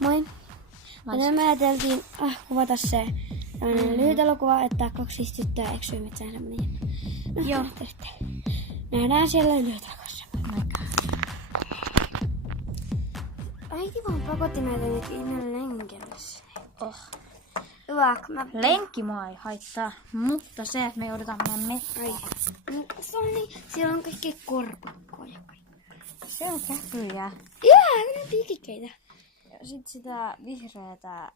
Moi. Tänään me ajateltiin kuvata se lyhyt elokuva, että 2 tyttöä eksyy metsään semmonen. No, joo. Nähdään siellä lyhyt elokuvassa. Äiti vaan pakotti meitä nyt ihmeen lenkille. Lenkki mua ei haittaa, mutta se, että me joudutaan mennä Se on niin, siellä on kaikkea korpakkoja. se on käpyjä. Ne pikikkeitä. Ja sit sitä vihreätä,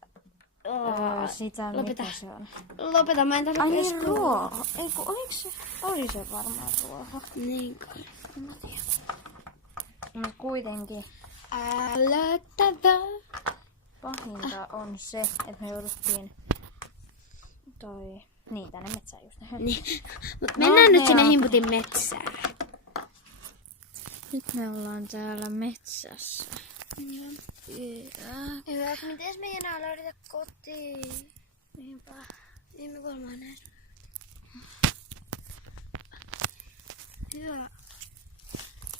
sitä Lopeta. mitä se on? Lopeta, mä en tarvitse Ai edes niin, ruoho. Eiku, oliks se? Oli se varmaan ruoho. Niin kai. Mä tiedän. Mut kuitenkin Älyttävää. pahinta on se, että me jouduttiin tänne metsään just. Niin. Mut mennään nyt sinne himputin metsään. Nyt me ollaan täällä metsässä. Hyvä, kun mites me ei enää löydetä kotiin? Niinpä. Niin me varmaan näin. Hyvä.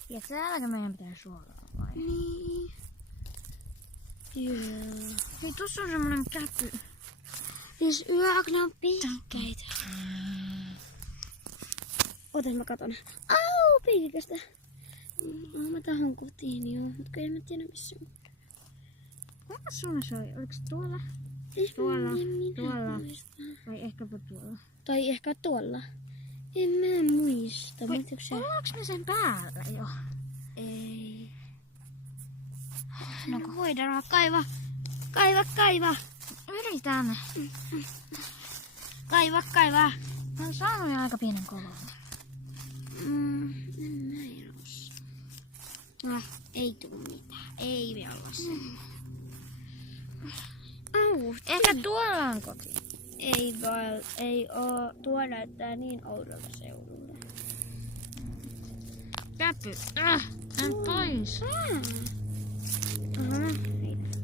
Ja täälläkö meidän pitää suolaa vai? Niin. Joo. Hei, tossa on semmonen käpy. Siis ne on piikkeitä. Otas mä katon. Au, piikikästä. Mä tahan kotiin joo, mutta en mä tiedä missä on. Kuinka suunnassa oli? Oliko se tuolla? Tuolla. Vai ehkäpä tuolla? Tai ehkä tuolla. En mä muista. Ollaanko me sen päällä jo? Ei. No voidaan kaiva. Yritän. Kaiva. Mä oon saanut jo aika pienen kolon. En mä osaa. Ei tuu mitään. Ei me olla sen. Ehkä tuolla on koti. Ei oo. Tuo näyttää niin oudolta seudulle. Käpy. Pois.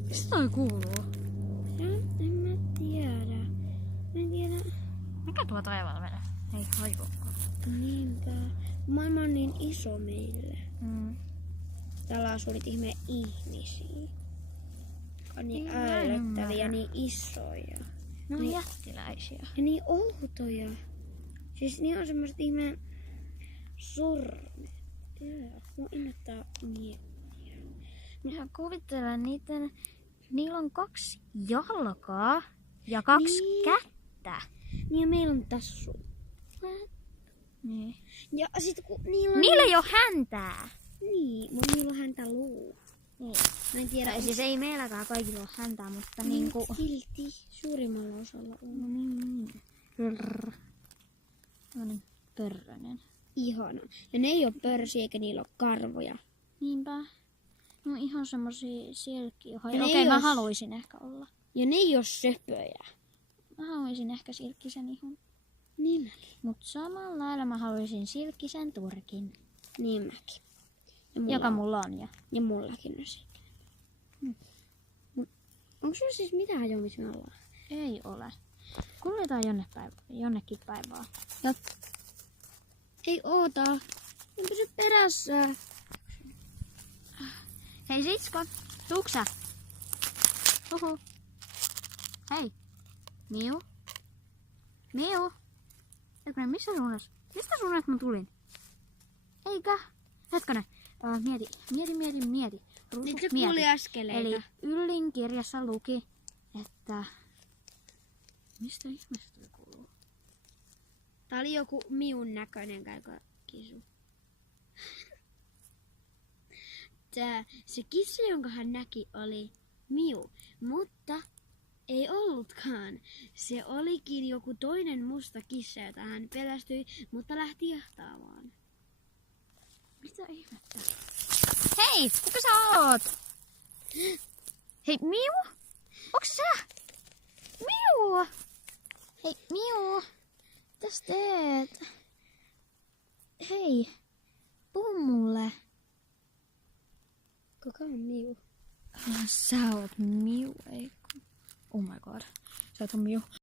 Mistä toi kuuluu? En mä tiedä. Mikä tuo taivaalla menee? Ei hajuakaan. Niinpä. Maailma on niin iso meille. Täällä asuu niitä ihmeen ihmisiä. On niin ällöttäviä, niin isoja. Ne on jättiläisiä. Ja niin outoja. Siis niin on semmoset ihmeen sormet. Mua innoittaa miettiä. Minä kuvittelen niillä on 2 jalkaa ja 2 kättä. Niin ja meillä on tassu. Niin. Ja sit kun niillä on... Niillä ei oo häntää. Niin, mutta niillä on häntä luu. Niin. Mä en tiedä. Tai siis ei meilläkään kaikilla ole häntää, mutta niinku... Silti suurimmalla osalla on. No niin. Tällainen pörrönen. Ihana. Ja ne ei oo pörsiä eikä niillä oo karvoja. Niinpä. No ihan semmosia silkkijohoja. Ja Okei, mä haluaisin ehkä olla. Ja ne ei oo söpöjä. Mä haluaisin ehkä silkkisen ihon. Niin mäkin. Mut samalla lailla mä haluaisin silkkisen turkin. Niin mäkin. Joka mulla on. Ja mullakin on se. Onko sulla siis mitään hajoa, missä me ollaan? Ei ole. Kuljetaan jonnekin päivään. Ja. Ei oota. En pysy perässä. Hei Sitsko, tuuksä? Huhu. Hei. Miu. Hetkonen, mistä suunnasta mä tulin? Eikä. Hetkonen. Mieti. Nyt se kuuli askeleita. Eli Yllin kirjassa luki, että... Mistä ihmeestä toi kuuluu? Tää oli joku miun näköinen kisu. Se kissa, jonka hän näki, oli miu, mutta ei ollutkaan. Se olikin joku toinen musta kissa, jota hän pelästyi, mutta lähti jahtaamaan. Mitä ihmettä? Hei, kuka sä oot? Hei, Miu? Onks sä? Miu! Hei, Miu! Mitäs teet? Hei, puhu mulle. Kuka on miu? Sä oot Miu, ei? Oh my god, sä oot Miu.